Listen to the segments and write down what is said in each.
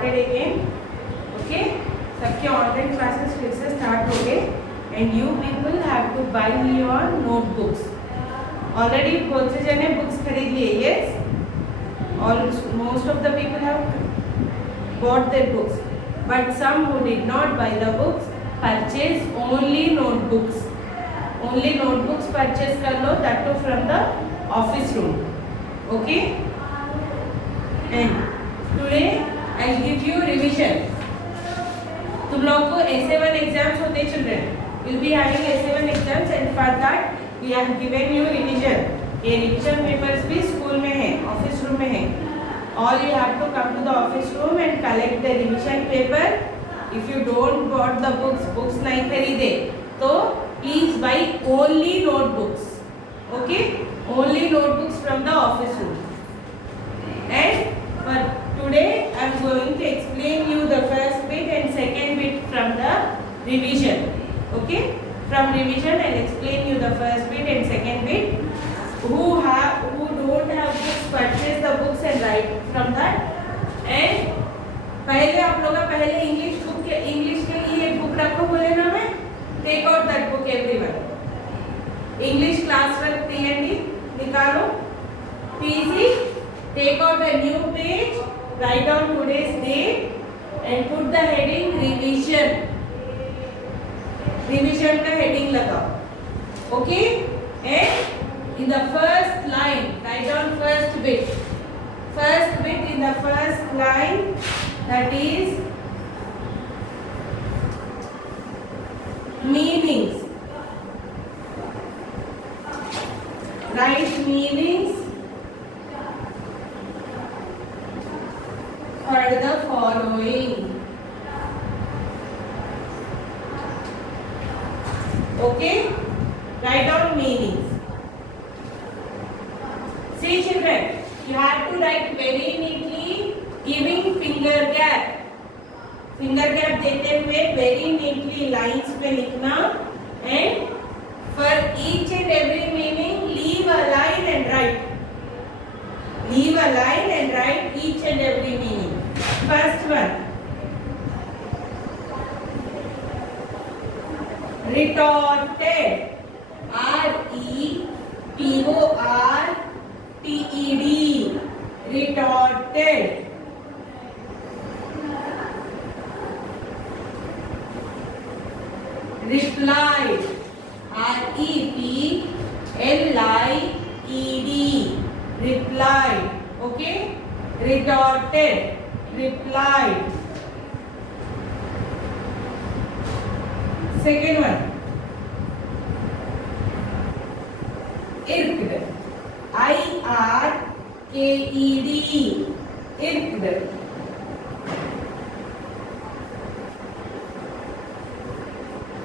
started again. Okay, सबके online classes फिर से स्टार्ट हो गए and you people have to buy your notebooks. Already बहुत से जने बुक्स खरीद लिए. Yes, all most of the people have bought their books, but some who did not buy the books purchase only notebooks. Only notebooks purchase कर लो, that too from the office room. Okay, and today I'll give you revision. तुम लोगों को essay1 exams होते children, will be having essay1 exams and for that we have given you revision. ये revision papers भी school में है, office room में है. All you have to come to the office room and collect the revision paper. If you don't bought the books नहीं खरीदे तो please buy only notebooks. Okay, only notebooks from the office room. And for today I am going to explain you the first bit and second bit from the revision. Okay, from revision I'll explain you the first bit and second bit. Who don't have books, purchase the books and write from that. And पहले आप लोग पहले English के लिए एक book रखो बोले ना मैं. Take out that book everyone. English class work तीयंडी निकालो. PC. Take out a new page. Write down today's date and put the heading revision. Revision का heading लगाओ. Okay. And in the first line write down first bit. First bit in the first line, that is meanings. Write meanings for the following. Okay, write down meanings. See children, you have to write very neatly, giving finger gap. Finger gap देते हुए very neatly lines पे लिखना. And for each and every meaning leave a line and right. Leave a line and right each and every meaning. First one, retorted. R-E-T-O-R-T-E-D. Retorted. Replied. R-E-P-L-I-E-D. Replied. Okay, retorted, replied. Second one, irked. I-R-K-E-D. Irked.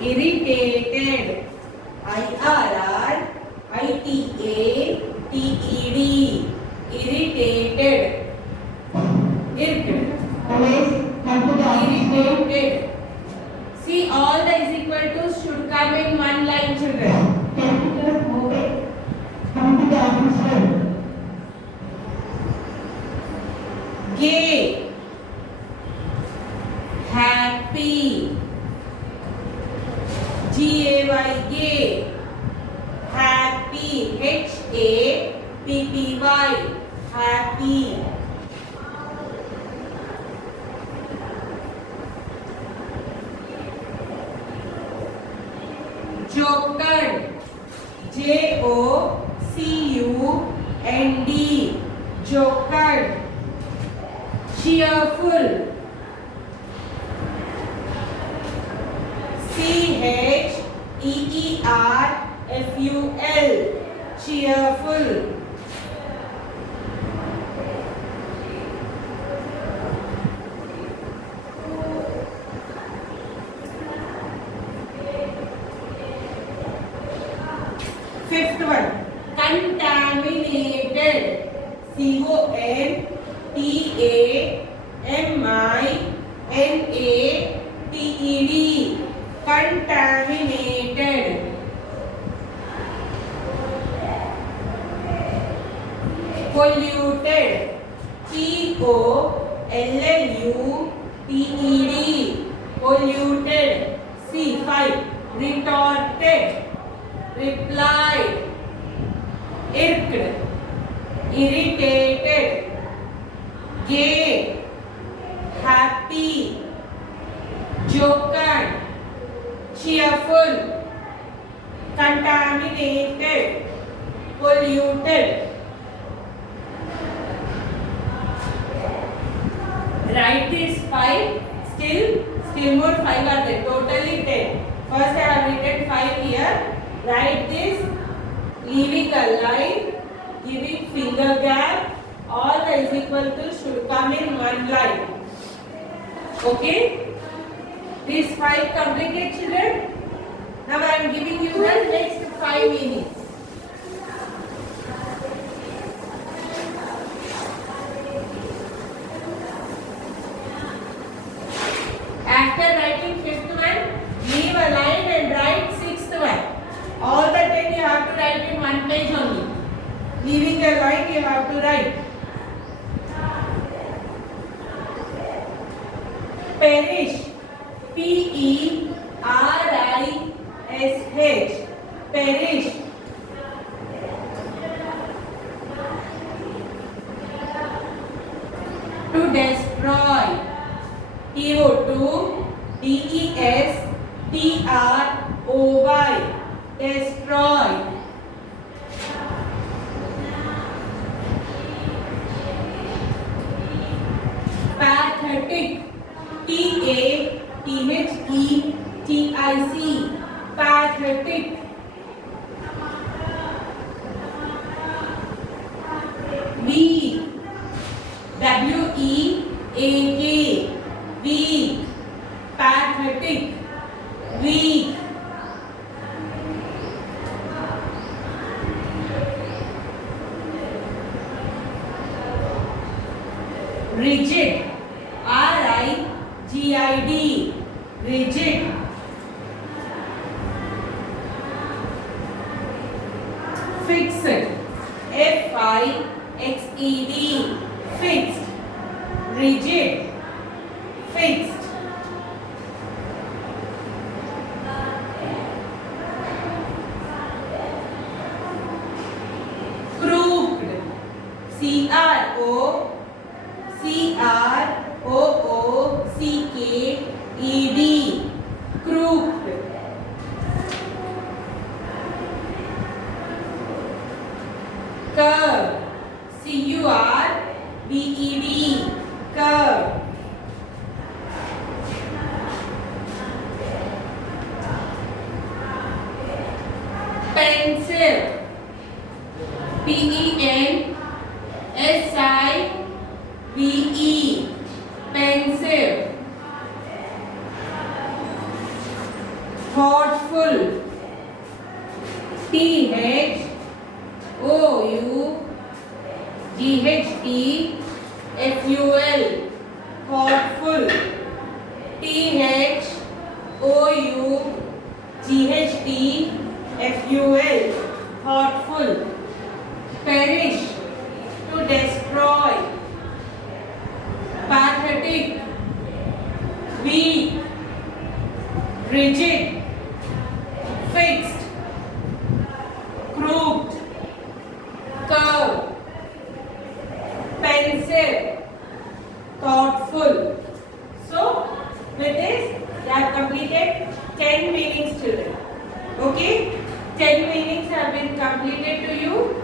Irritated. I-R-R-I-T-A-T-E-D. Irritated. Irked. Irritated. See, all the is equal to should come in one line, children. Gay. Happy. G-A-Y, gay. Happy. H-A-P-P-Y. Happy. Jocund. J-O-C-U-N-D. Jocund. Cheerful. C-H-E-E-R-F-U-L. Cheerful. Fifth one, contaminated. C-O-N-T-A-M-I-N-A-T-E-D. Contaminated. Polluted. P-O-L-L-U polluted. C 5. Retorted, replied, irked, irritated, gay, happy, jocund, cheerful, contaminated, polluted. Write these 5. Still more 5 are there. Totally 10. First I have written 5 here. Write this, leaving a line, giving finger gap. All the is equal to should come in one line. Okay? These 5 complicated, children. Now I am giving you the next 5 meanings. After writing 5th one, leave a line and write 6th one. All the 10 you have to write in one page only. Leaving a line you have to write. Perish. Perish. Perish. To destroy. TO2 DESTROY. Destroy. Pathetic. PATHETIC. Pathetic. Weak. WEAK. Weak. Pathetic. Weak. Rigid. RIGID. Rigid. Fixed. FIXED. Fixed. Rigid. Fixed. Crooked. CROOCKED. Crooked. Curve. CURVED. Curve. Pensive. PENSIVE. Pensive. Thoughtful. THOUGHTFUL. Thoughtful. THOUGHTFUL. Thoughtful. Perish. To destroy. Pathetic. Weak. Rigid. Fixed. Crooked. Curve. Pensive. Thoughtful. So, with this, you have completed 10 meanings, children. Okay? 10 meanings have been completed to you.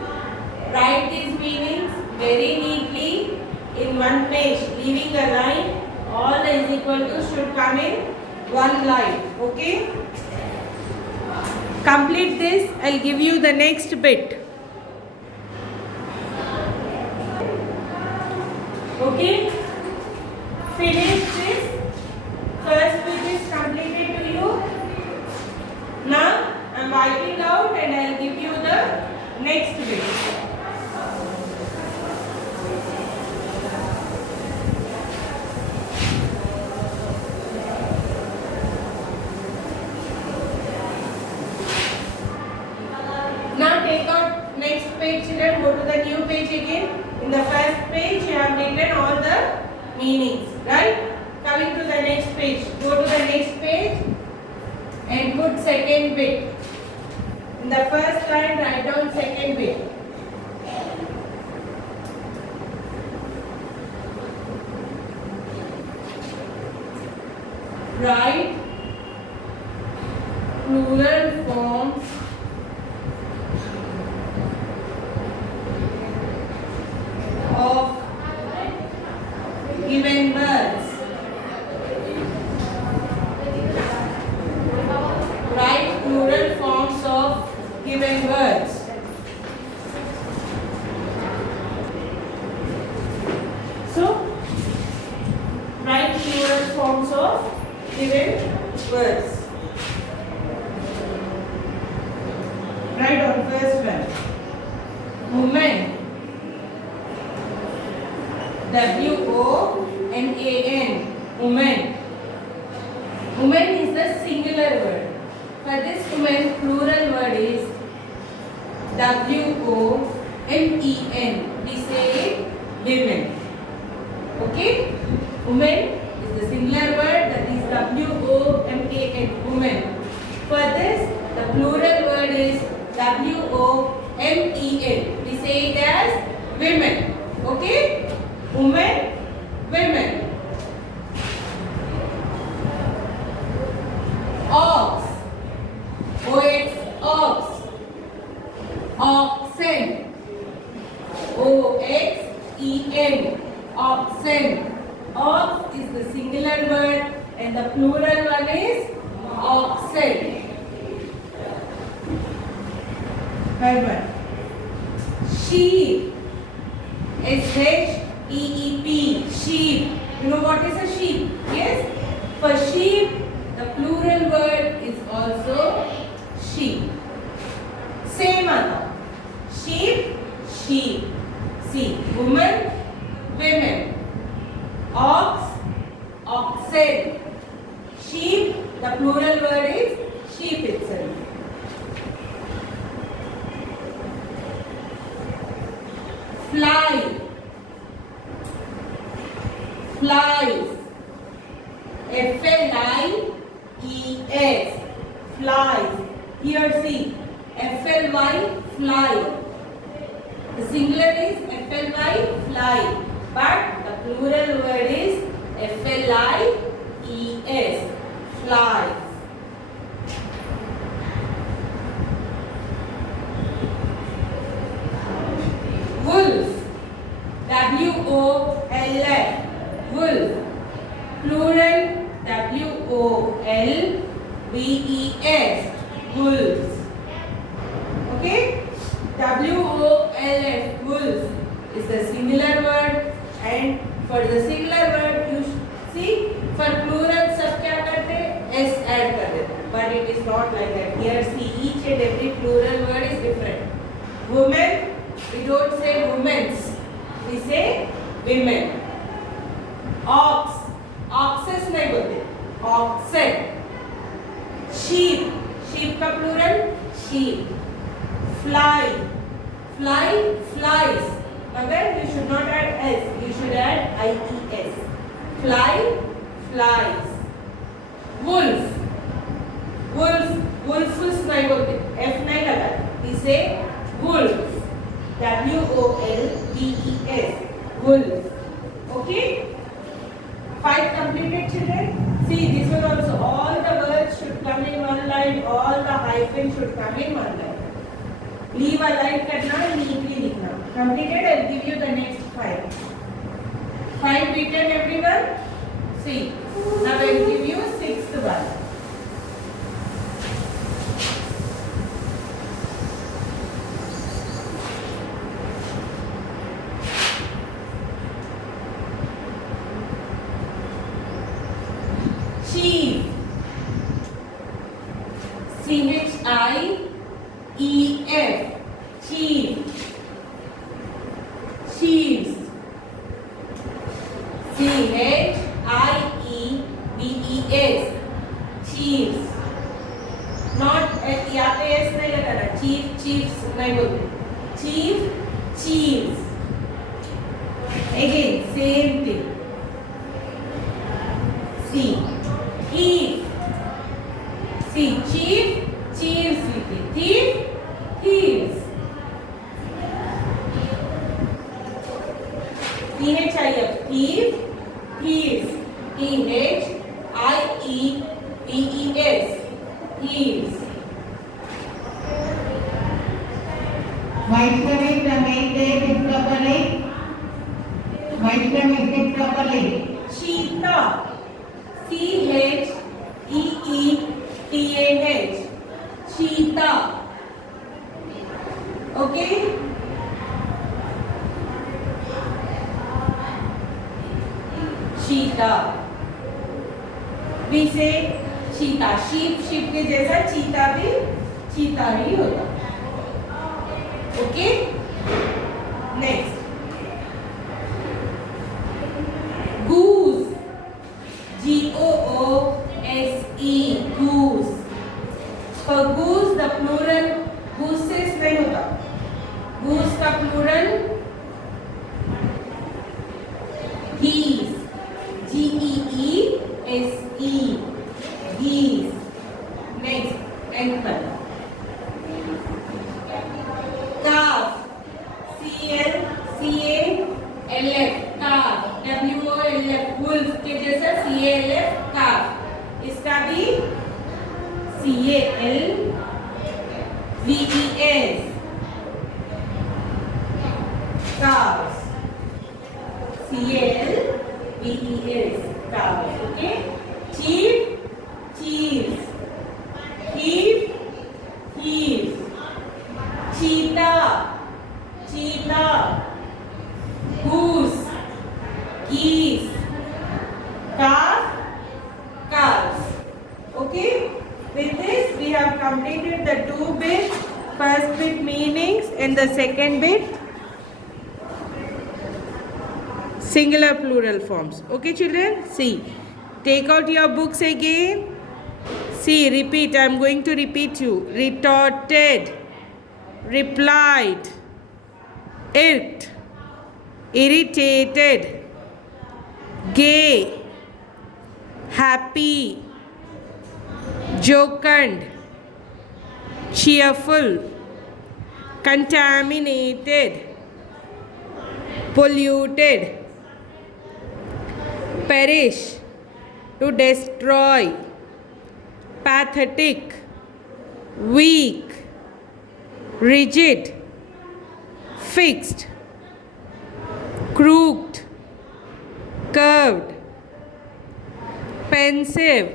Write these meanings very neatly in one page, leaving a line. All the is equal to should come in one line. Okay? Complete this. I'll give you the next bit. Okay? Finish this. First bit is completed to you. Now I'm wiping out and I'll give you the next bit. Now take out next page, children. Go to the new page again. In the first page you have written all the meanings, right? Coming to the next page. fish. Go to the next page and put second bit. In the first line, write down second bit. Write plural forms of given words. Write plural forms of given words. So, write plural forms of given words. Write on first one. Woman. W-O-M-A-N. Woman. Woman is the singular word. For this woman, plural word is W-O-M-E-N. We say women. Okay? Woman is the singular word, that is W-O-M-A-N. Woman. For this, the plural word is W-O-M-E-N. We say it as women. Okay? Women, women. Ox. O-X, ox. Oxen. O-X-E-N. Oxen. Ox is the singular word and the plural one is oxen. Third one. Sheep. S-H-E-E-P. Sheep. You know what is a sheep? Yes? For sheep, the plural word is also sheep. Same other. Sheep, sheep. See, woman, women. Ox, oxen. Sheep, the plural word is sheep itself. Fly. Flies. F-L-I-E-S. Flies. Here see. F-L-Y, fly. The singular is F-L-Y, fly. But the plural word is F-L-I-E-S. Flies. Wolf. W-O-L-F. Wolf. Plural W-O-L-V-E-S. Wolves. Okay? W-O-L-F. Wolf is the singular word, and for the singular word you see for plural सब क्या करते हैं? S add कर देते हैं. But it is not like that. Here see each and every plural word is different. Women, we don't say women's. We say women. Ox, oxes नहीं बोलते. Oxen. Sheep, sheep का plural sheep. Fly, fly, flies. मगर you should not add S. You should add I-E-S. Fly, flies. Wolf, wolf, wolves नहीं बोलते. F नहीं लगा. We say wolves. W-O-L-V-E-S. Wolf. Okay? 5 completed, children. See, this one also. All the words should come in one line. All the hyphens should come in one line. Leave a line करना, neatly लिखना. Completed. I'll give you the next 5. 5 written, everyone. See. Now I'll give you 6th one. Chief. C-H-I-E-F. Chief. Chiefs. C-H-I-E-V-E-S. Chiefs. Not यहाँ पे S नहीं लगाना. Chief, chiefs नहीं बोलते. Chief, chiefs. Again, same thing. C. thief. See, chief, chiefs लिखे. Thief, thieves. TH चाहिए. Thief, thieves. THIEVES. Thieves. White stomach, the main leg is properly. White stomach is properly. Cheetah. CHEETAH. Cheetah. Okay. Cheetah. We say cheetah. Sheep के जैसा cheetah भी cheetah ही होता. Okay. Next. Goose. GOOSE. Goose. For goose the plural gooses नहीं होता. Goose का plural geese. GEESE. Geese. Next. Elephant. Calf. CLCALF. Calf. WOLF. Wolf के जैसा CALF. Calf. इसका भी CALVES. Calves. CALVES. Calves. Okay. Chief. Chiefs. Thief. Thieves. Cheetah. Cheetah. Goose. Geese. Calf. Calves. Okay. With this we have completed the two bits. First bit meanings and the second bit singular plural forms. Okay children, see, take out your books again. See, repeat. I am going to repeat you. Retorted, replied, irked, irritated, gay, happy, jocund, cheerful, contaminated, polluted, perish, to destroy, pathetic, weak, rigid, fixed, crooked, curved, pensive,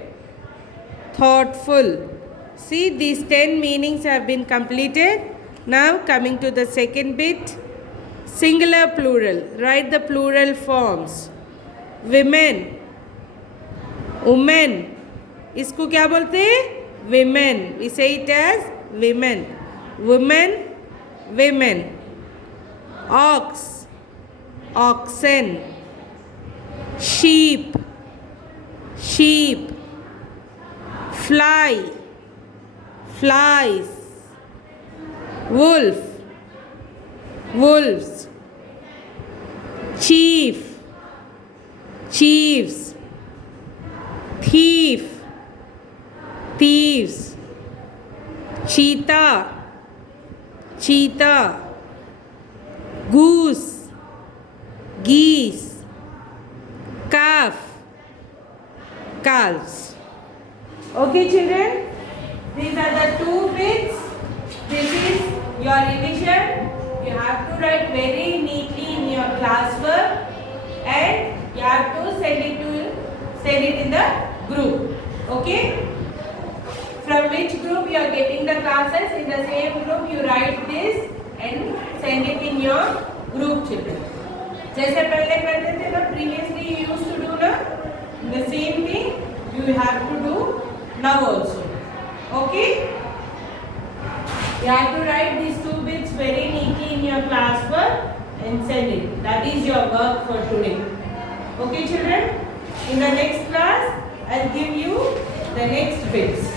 thoughtful. See, these 10 meanings have been completed. Now coming to the second bit, singular plural. Write the plural forms. Women, women. इसको क्या बोलते हैं? Women. We say it as women. Women, women. Ox, oxen. Sheep, sheep. Fly, flies. Wolf, wolves. Chief, chiefs. Thief, thieves. Cheetah, cheetah. Goose, geese. Calf, calves. Okay children, these are the two bits. This is your revision. You have to write very neatly in your classwork and you have to send it in the group. Okay? From which group you are getting the classes, in the same group you write this and send it in your group children. जैसे पहले करते थे ना, previously you used to do ना, the same thing you have to do now also. Okay? You have to write these two bits very neatly in your classwork and send it. That is your work for today. Okay children? In the next class, I'll give you the next bits.